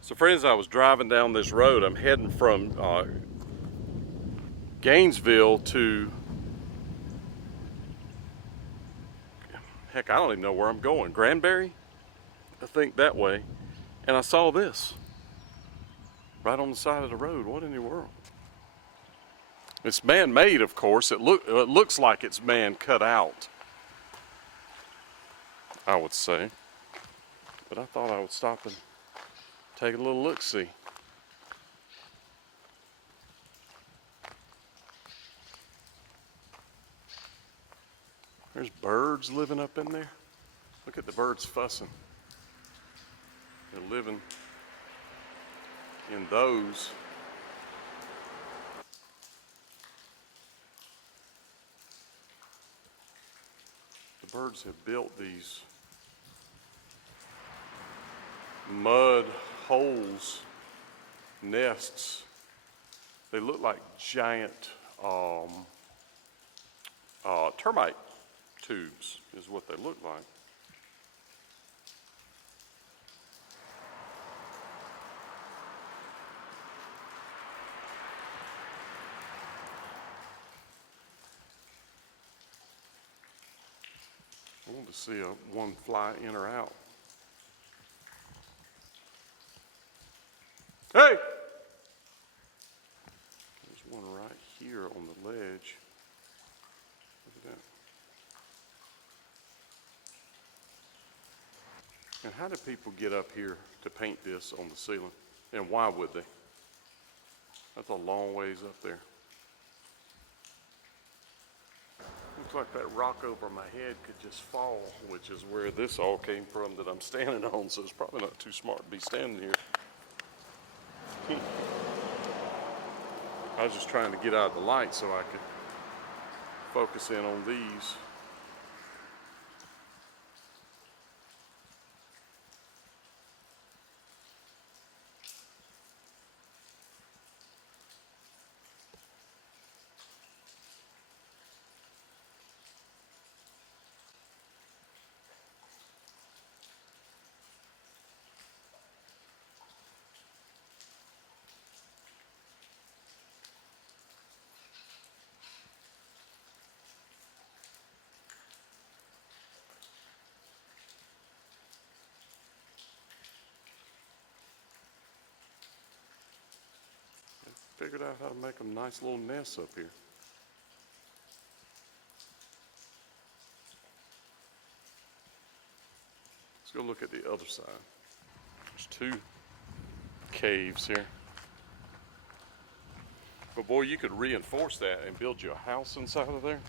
So friends, I was driving down this road. I'm heading from Gainesville to, heck, I don't even know where I'm going. Granbury? I think that way. And I saw this right on the side of the road. What in the world? It's man-made, of course. It looks like it's man cut out, I would say. But I thought I would stop and take a little look-see. There's birds living up in there. Look at the birds fussing. They're living in those. The birds have built these mud holes, nests. They look like giant termite tubes is what they look like. I want to see one fly in or out. Hey! There's one right here on the ledge. Look at that. And how do people get up here to paint this on the ceiling? And why would they? That's a long ways up there. Looks like that rock over my head could just fall, which is where this all came from that I'm standing on, so it's probably not too smart to be standing here. I was just trying to get out of the light so I could focus in on these. Figured out how to make a nice little nest up here. Let's go look at the other side. There's two caves here. But boy, you could reinforce that and build you a house inside of there.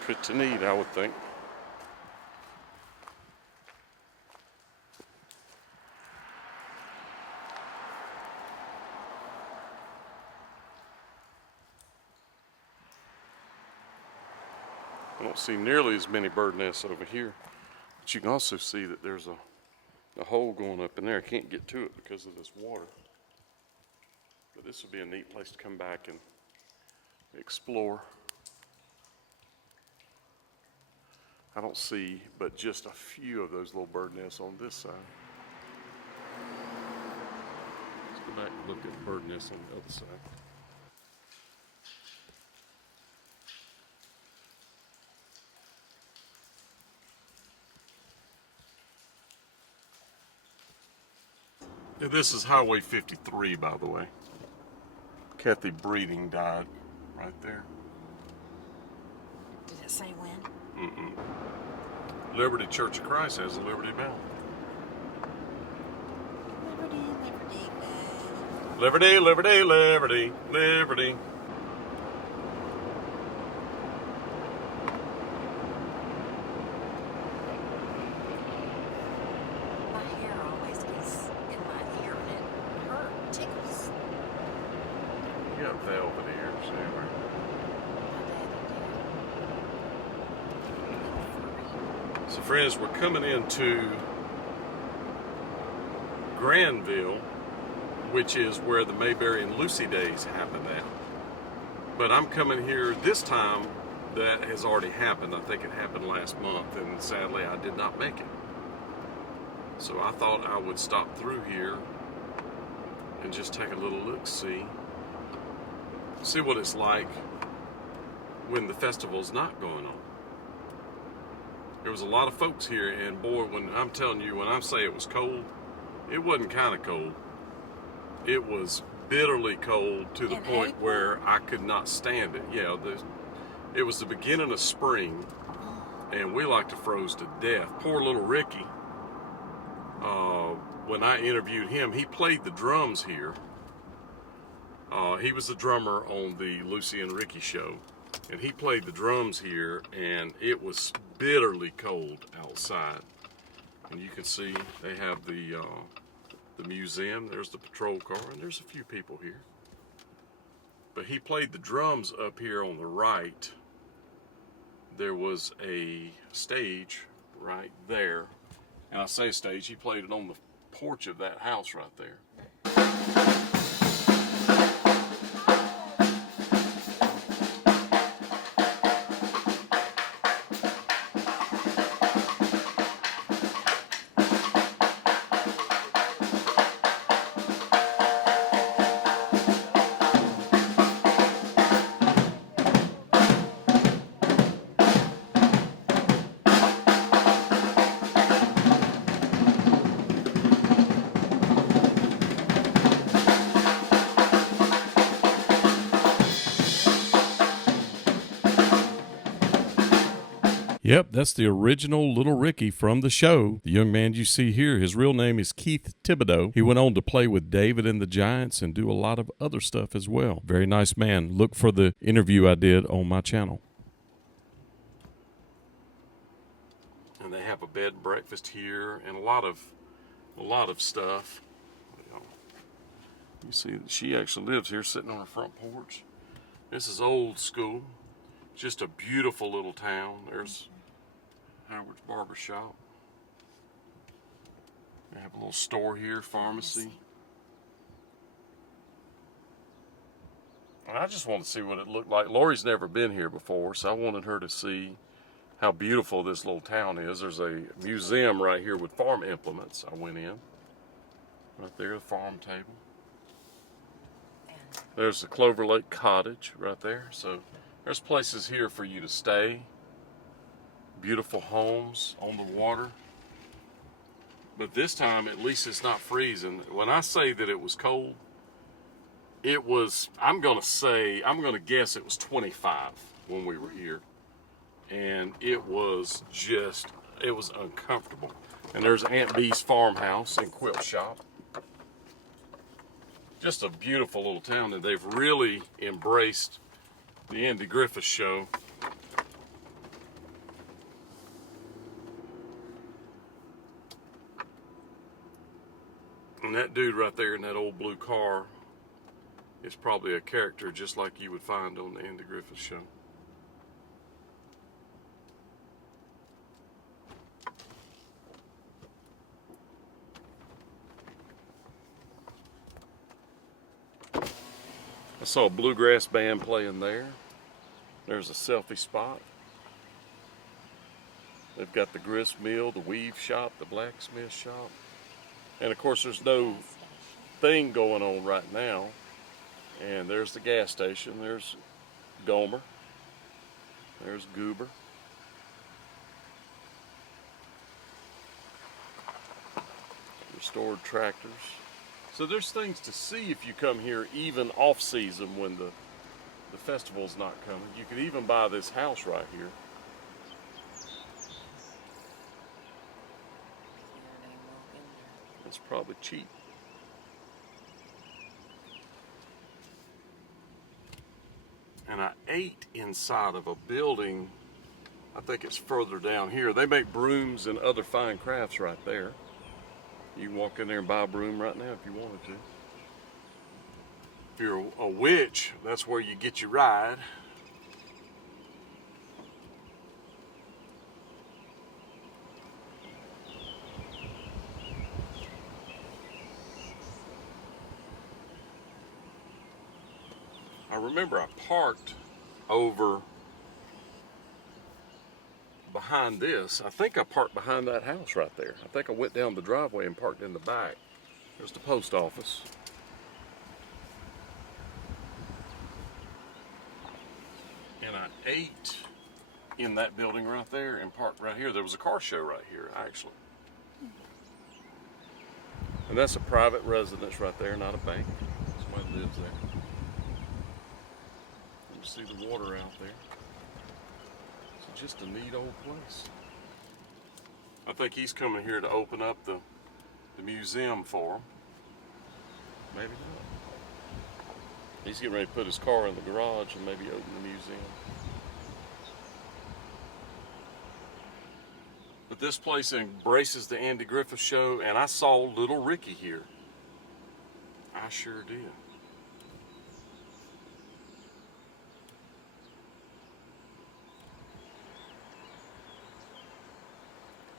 Pretty neat, I would think. I don't see nearly as many bird nests over here, but you can also see that there's a hole going up in there. I can't get to it because of this water. But this would be a neat place to come back and explore. I don't see but just a few of those little bird nests on this side. Let's go back and look at bird nests on the other side. This is Highway 53, by the way. Kathy Breeding died right there. Did it say when? Mm-mm. Liberty Church of Christ has a Liberty Bell. Liberty, Liberty Bell. Liberty, Liberty, Liberty, Liberty. My hair always gets in my ear and it hurts, tickles. You got velvet ears, anyway. So friends, we're coming into Granville, which is where the Mayberry and Lucy days happened at. But I'm coming here this time. That has already happened. I think it happened last month, and sadly I did not make it. So I thought I would stop through here and just take a little look-see. See what it's like when the festival's not going on. There was a lot of folks here, and boy, when I'm telling you, when I say it was cold, it wasn't kind of cold. It was bitterly cold to the point where I could not stand it. Yeah, it was the beginning of spring, and we like to froze to death. Poor little Ricky, when I interviewed him, he played the drums here. He was the drummer on the Lucy and Ricky show, and he played the drums here, and it was bitterly cold outside. And you can see they have the museum. There's the patrol car, and there's a few people here. But he played the drums up here on the right. There was a stage right there. And I say stage, he played it on the porch of that house right there. Yep, that's the original Little Ricky from the show. The young man you see here, his real name is Keith Thibodeau. He went on to play with David and the Giants and do a lot of other stuff as well. Very nice man. Look for the interview I did on my channel. And they have a bed and breakfast here and a lot of stuff. You see that she actually lives here sitting on her front porch. This is old school. Just a beautiful little town. There's Howard's Barber Shop. They have a little store here, pharmacy. And I just wanted to see what it looked like. Lori's never been here before, so I wanted her to see how beautiful this little town is. There's a museum right here with farm implements. I went in. Right there, the farm table. There's the Clover Lake Cottage right there. So there's places here for you to stay. Beautiful homes on the water. But this time, at least it's not freezing. When I say that it was cold, it was, I'm going to guess it was 25 when we were here. And it was uncomfortable. And there's Aunt Bee's farmhouse and quilt shop. Just a beautiful little town, and they've really embraced the Andy Griffith Show. And that dude right there in that old blue car is probably a character just like you would find on the Andy Griffith Show. I saw a bluegrass band playing there. There's a selfie spot. They've got the grist mill, the weave shop, the blacksmith shop. And of course there's no thing going on right now. And there's the gas station. There's Gomer. There's Goober. Restored tractors. So there's things to see if you come here even off season when the festival's not coming. You could even buy this house right here. It's probably cheap. And I ate inside of a building, I think it's further down here. They make brooms and other fine crafts right there. You can walk in there and buy a broom right now if you wanted to. If you're a witch, that's where you get your ride. I remember I parked over behind this. I think I parked behind that house right there. I think I went down the driveway and parked in the back. There's the post office. And I ate in that building right there and parked right here. There was a car show right here, actually. And that's a private residence right there, not a bank. Somebody lives there. You see the water out there. It's just a neat old place. I think he's coming here to open up the museum for him. Maybe not. He's getting ready to put his car in the garage and maybe open the museum. But this place embraces the Andy Griffith Show, and I saw Little Ricky here. I sure did.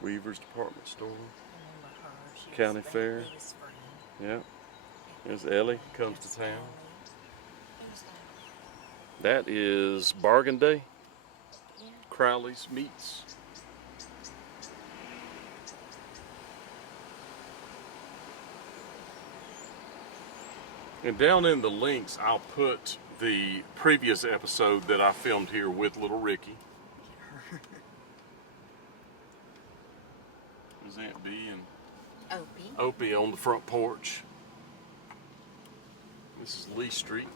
Weaver's Department Store. County Fair. Yeah. There's Ellie, comes to town. That is Bargain Day. Crowley's Meats. And down in the links, I'll put the previous episode that I filmed here with Little Ricky. There's Aunt B and Opie on the front porch. This is Lee Street.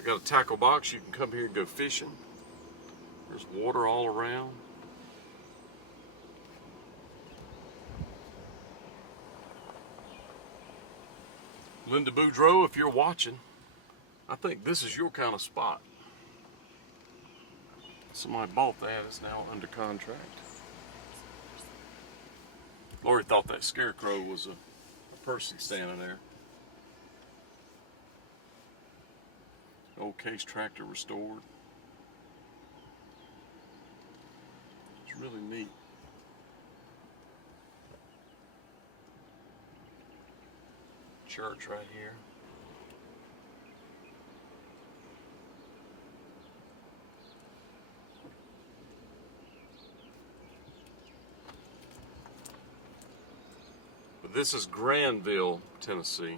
I got a tackle box. You can come here and go fishing. There's water all around. Linda Boudreau, if you're watching, I think this is your kind of spot. Somebody bought that. It's now under contract. Lori thought that scarecrow was a person standing there. Old Case tractor restored. It's really neat. Church right here. But this is Granville, Tennessee.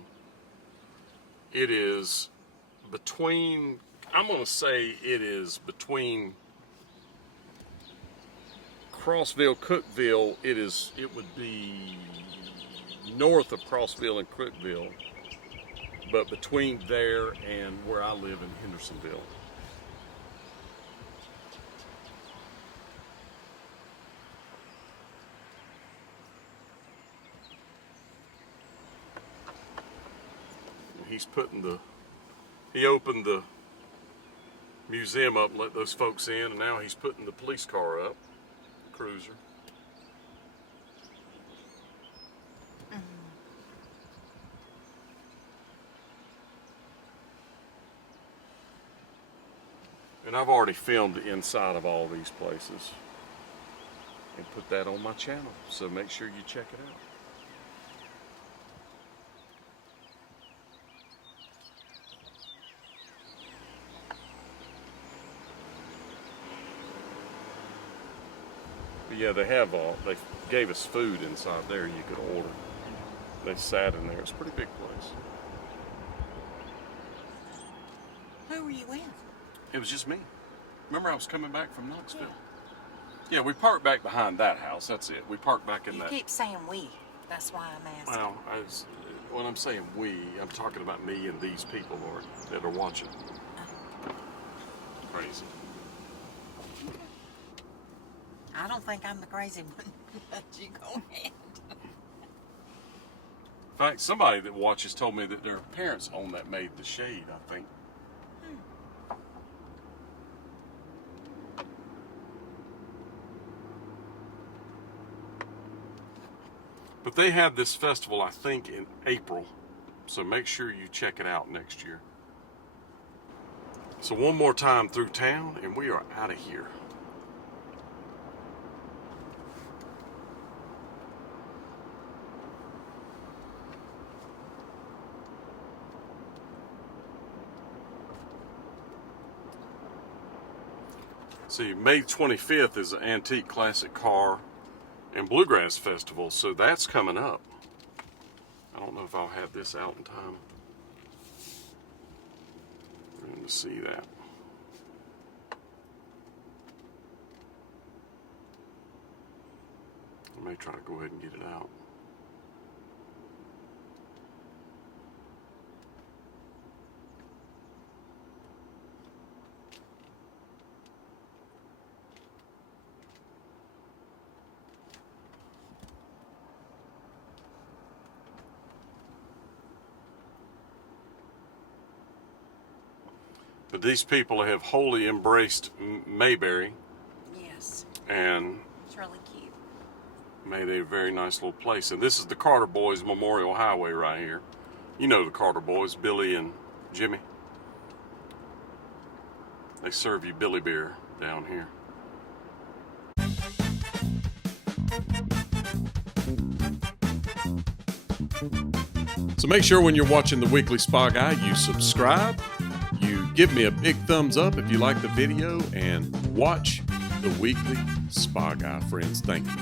It is between, I'm going to say it is between Crossville, Cookville. It would be north of Crossville and Cookville, but between there and where I live in Hendersonville. He opened the museum up and let those folks in, and now he's putting the police car up, cruiser. And I've already filmed the inside of all these places and put that on my channel, so make sure you check it out. But yeah, they gave us food inside there you could order. They sat in there. It's a pretty big place. Who were you with? It was just me. Remember, I was coming back from Knoxville. Yeah, we parked back behind that house. That's it. We parked back in that. You keep saying we. That's why I'm asking. Well, when I'm saying we, I'm talking about me and these people, Lord, that are watching. Crazy. I don't think I'm the crazy one, but you go ahead. In fact, somebody that watches told me that their parents own that made the shade, I think. But they have this festival, I think, in April. So make sure you check it out next year. So one more time through town, and we are out of here. See, May 25th is an Antique Classic Car and Bluegrass Festival, so that's coming up. I don't know if I'll have this out in time. We're going to see that. I may try to go ahead and get it out. But these people have wholly embraced Mayberry Yes. and It's really cute. made a very nice little place. And this is the Carter Boys Memorial Highway right here. You know the Carter Boys, Billy and Jimmy. They serve you Billy beer down here. So make sure when you're watching the Weekly Spa Guy, you subscribe, you give me a big thumbs up if you like the video, and watch the Weekly Spa Guy, friends. Thank you.